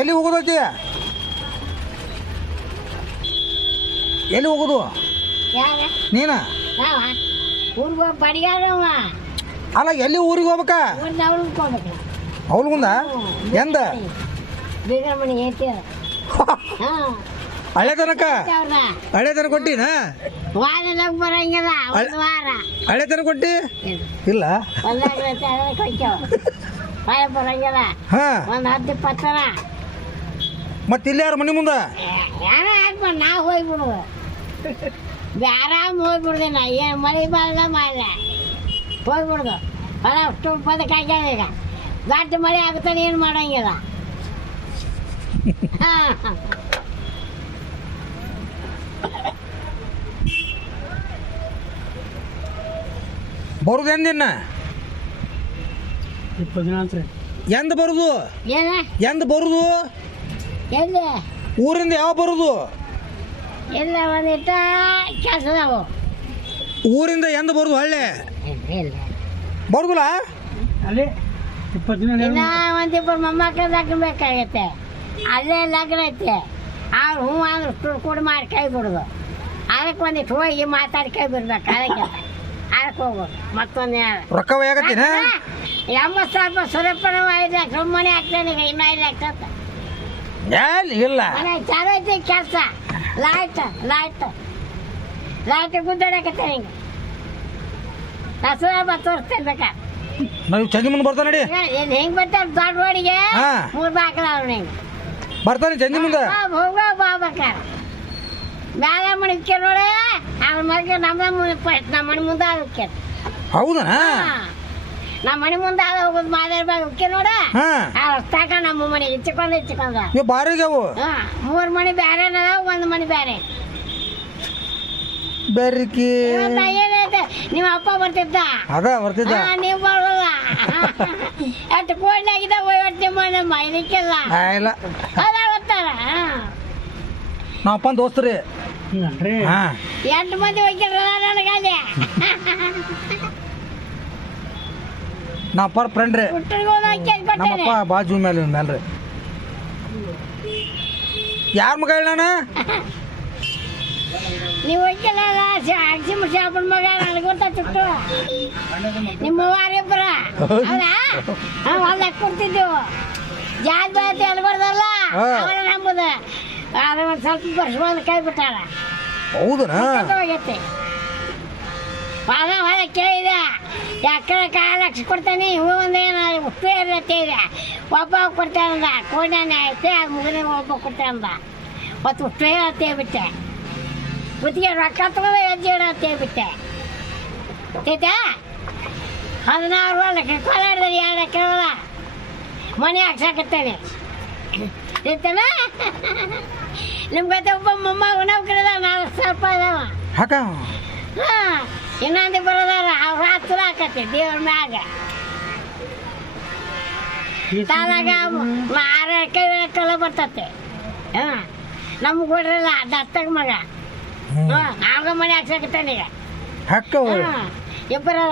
ಎಲ್ಲಿ ಹೋಗೋದೈತಿ? ಎಲ್ಲಿ ಹೋಗೋದು ನೀನ? ಊರಿಗೆ ಬಡಿಗಾರವ. ಅಲ್ಲ ಎಲ್ಲಿ ಊರಿಗೆ ಹೋಗ್ಬೇಕಾ? ಅವ್ರಿಗುಂದ ಎಂದ ಬೀಗರ ಮನೆ ಐತಿ. ಹಳೆ ತನಕ ಹಳೆ ತನಕ ಕೊಟ್ಟಿನ? ವಾರದಾಗ ಬರಂಗಿಲ್ಲ, ಒಂದು ವಾರ. ಹಳೆ ತನಕ ಕೊಟ್ಟಿ ಇಲ್ಲ? ಹೊಳೆ ಬರಂಗಿಲ್ಲ, ಹಾ. ಒಂದು 10-20 ಜನ. ಮತ್ತೆ ಇಲ್ಲಿ ಯಾರು ಮನೆ ಮುಂದೆ? ಯಾರ ಹಾಕ್ಬಾರ್ದು, ನಾ ಹೋಗ್ಬಿಡುದು. ಆರಾಮ್ ಹೋಗ್ಬಿಡ್ದೆ. ನಾ ಏನು ಮಳೆ ಬರಲ್ಲ ಮಾಡಲ್ಲ, ಹೋಗ್ಬಿಡ್ದು. ಹೊಲ ಅಷ್ಟು ಬದಕ್ಕೆ ಹಾಕ್ಯಾರ. ಈಗ ದೊಡ್ಡ ಮಳೆ ಆಗುತ್ತಾನೆ, ಏನು ಮಾಡಂಗಿಲ್ಲ. ಬರುದು ಎಂದಿನ? 20 ದಿನ ಅಂತ. ಎಂದ ಬರುದು? ಏನ ಎಂದ ಬರುದು? ಎಲ್ಲಿ ಊರಿಂದ ಯಾವ ಬರುದು? ಎಲ್ಲ ಒಂದಿಟ್ಟ ಕೆಲಸದವು. ಊರಿಂದ ಎಂದ ಬರುದು? ಹಳ್ಳೆ ಇಲ್ಲ ಬರುದಿಲ್ಲ ಅಲ್ಲಿ 20 ದಿನ ಇನ್ನ ಒಂದಿಬ್ಬರು ಮೊಮ್ಮಕ್ಕಳು ಹಾಕಬೇಕಾಗತ್ತೆ. ಅಲ್ಲೇ ಲಗ್ನ ಐತೆ. ಅವ್ರು ಹ್ಞೂ ಅಂದ್ರೆ ತುಳ್ಕೊಂಡು ಮಾಡಿ ಕೈ ಬಿಡೋದು. ಅದಕ್ಕೆ ಒಂದಿಟ್ಟು ಹೋಗಿ ಮಾತಾಡಿ ಕೈ ಬಿಡ್ಬೇಕು. ಅದಕ್ಕೆ ಹೋಗೋದು. ಮತ್ತೊಂದು ರೊಕ್ಕ ಆಗತ್ತೀನ? 80,000 ಸುರಪ್ಪನ 5 ಲಕ್ಷ ಮನೆ ಹಾಕ್ತಾನೆ. ಈಗ ಇನ್ನೂ 5 ಲಕ್ಷ ಅಂತ ಎಲ್ಲಿ ಇಲ್ಲ. ಮನೆ ಚಾಲು ಐತಿ ಕೆಲಸ. ಲೈಟ್ ಗುದ್ದಾಡಕತ್ತೇನೆ. ಹಿಂಗೆ ಹಸುರ ತೋರಿಸ್ತೇನೆ ಬೇಕಾ? ನಾವು ಚಂದಿ ಮುಂದೆ ಬರ್ತಾನೆ ನಡಿ. ಇಲ್ಲಿ ಹೆಂಗೆ ಬರ್ತಾರೆ ದೊಡ್ಡ ರೋಡಿಗೆ ಹಾ. 3 ಬಾಕಲ ಅವ್ರು ಹಿಂಗೆ ಬರ್ತಾನೆ ಚಂದಿ ಮುಂದೆ. ಹೋಗ ಬಾಬೇಕಾರ ಮ್ಯಾಲ ಮನೆ ಇಕ್ಕೆ ನೋಡ. ಅವ್ರ ಮನೆಗೆ ನಮ್ಮ ಮನೆ ಮುಂದೆ ಅದಕ್ಕೆ. ಹೌದಾ? ನಮ್ಮ ಮನೆ ಮುಂದೆ ಆದ ಹೋಗೋದು ಮಾದೇರ್ಬಾಗ ಉಕ್ಕೆ ನೋಡ. ಹಾ. ಹೊಸ್ತಾಕ ನಮ್ಮ ಮನೆ ಇಚ್ಚಿಕೊಂಡ ಇವ್ ಬಾರಿಗ್ಯಾವು 3 ಮನೆ ಬ್ಯಾರೆ ಅದಾವ, 1 ಮನೆ ಬ್ಯಾರೆ. ಬೆರ್ಕಿ ಏನೈತೆ ನಿಮ್ಮ ಅಪ್ಪ ಬರ್ತಿದ್ದ? ಅದ ಬರ್ತಿದ್ದ. ನೀವು ಬರೋಲ್ಲ. ಎಷ್ಟು ಕೋಡ್ಲಾಗಿದ್ದ ಒಟ್ಟು ನಿಮ್ಮ ಇದಕ್ಕೆಲ್ಲ ಇಲ್ಲ ಅದ ಗೊತ್ತಾರ. ನಾವ್ ಅಪ್ಪನ ದೋಸ್ತರಿ. ಅಲ್ರಿ. ಹಾ 8 ಮಂದಿ ಹೋಗ್ಯಾರ ನನಗಲ್ಲಿ. ನಾ ಅಪ್ಪರ ಫ್ರೆಂಡ್ ರೀ. ಕೊಟ್ಟೆ ನಮ್ಮಪ್ಪ ಬಾಜು ಮೇಲ್ರಿ. ಯಾರ ಮಗ ಹೇಳ ನಾನು? ನೀವು ಹೋಗ್ಯಲ್ಲ ಅಕ್ಷಿಮ ಶಾಪನ ಮಗ. ನನಗೆ ಗೊತ್ತಾಗ್ತಿತ್ತು. ನಿಮ್ಮ ವಾರಿಬ್ಬರ ಅಲ್ಲ ಹೊಲ್ದಾಗ ಕೊಡ್ತಿದ್ದೆವು. ಜಾತ್ ಬಾತಿ ಅಲ್ಬಾರ್ದಲ್ಲ ಅವಳ ನಂಬುದು. ಅದ್ರ ಒಂದು ಸ್ವಲ್ಪ ಬರ್ಸ್ಕೊಂಡು ಕೈ ಬಿಟ್ಟಾರ. ಹೌದನ? ಹೋಗೈತಿ ಹೊಲ ಕೇಳಿದೆ. ಎಕರೆ 5 ಲಕ್ಷ ಕೊಡ್ತಾನೆ. ಇವು ಒಂದೇನು ಉಪ್ಪು ಇರತ್ತೆ ಇದೆ. ಒಬ್ಬ ಕೊಡ್ತಾನಂದ ಕೋಡ್ಯಾನೆ ಐತೆ. ಅದು ಮುಗಿದ ಒಬ್ಬ ಕೊಡ್ತಾನಂದ. ಮತ್ತು ಉಪ್ಪು ಇರತ್ತೆ ಬಿಟ್ಟೆ. ಗುತ್ತಿಗೆ ರೊಕ್ಕ ತಗೊಂಡು ಹೆಜ್ಜೆ ಇಡತ್ತೆ ಬಿಟ್ಟೆ. ಆಯ್ತಾ 16 ಲಕ್ಷ ಕೋಲಾಡ್ದೆ. 2 ಎಕರೆ ಮನೆ ಹಾಕ್ಸಾಕತ್ತಾನೆ. ಆಯ್ತಾನ ನಿಮ್ಗತ್ತೆ ಒಬ್ಬ ಮೊಮ್ಮಗ ನೌಕರಿದ 4,000 ರೂಪಾಯಿ ಅದಾವ. ಹಾಕ ಹಾಂ ಇನ್ನೊಂದು ಬರೋದಾರ. ಅವ್ರು ಹತ್ತು ಹಾಕತ್ತೆ ದೇವ್ರ ಮ್ಯಾಗ. ತಾಲಾಗ 6 ಎಕರೆ ಬರ್ತತೆ. ಹಾಂ ನಮ್ಗೆ ಕೊಡ್ರಲ್ಲ ದತ್ತಗ ಮಗ. ಆಗ ಮನೆ ಹಾಕ್ಸಾಕತ್ತಾನೆ ಈಗ. ಹಾಕ ಹಾಂ ಇಬ್ಬರು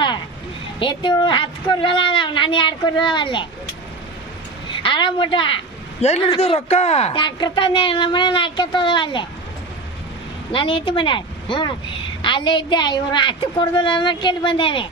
ಎತ್ತು 10 ಕೊಡ್ರಲ್ಲ ಅದಾವ. ನಾನು 2 ಕೊಡ್ರಲ್ಲ ಅಲ್ಲೇ ಆರಾಮ್ ಊಟ. ಎಲ್ಲಿ ಹಿಡಿದು ರೊಕ್ಕ? ಟ್ಯಾಕ್ಟರ್ ತಂದೆ ನಮ್ಮ ಮನೆ ಹಾಕ್ಯತ್ತದ ಅಲ್ಲೇ. ನಾನು ಎತ್ತಿ ಮನೆ. ಹಾಂ ಅಲ್ಲೇ ಇದ್ದೆ. ಇವರು 10 ಕೊಡ್ದಿಲ್ಲ ಅನ್ನೋ ಕೇಳಿ ಬಂದೇನೆ.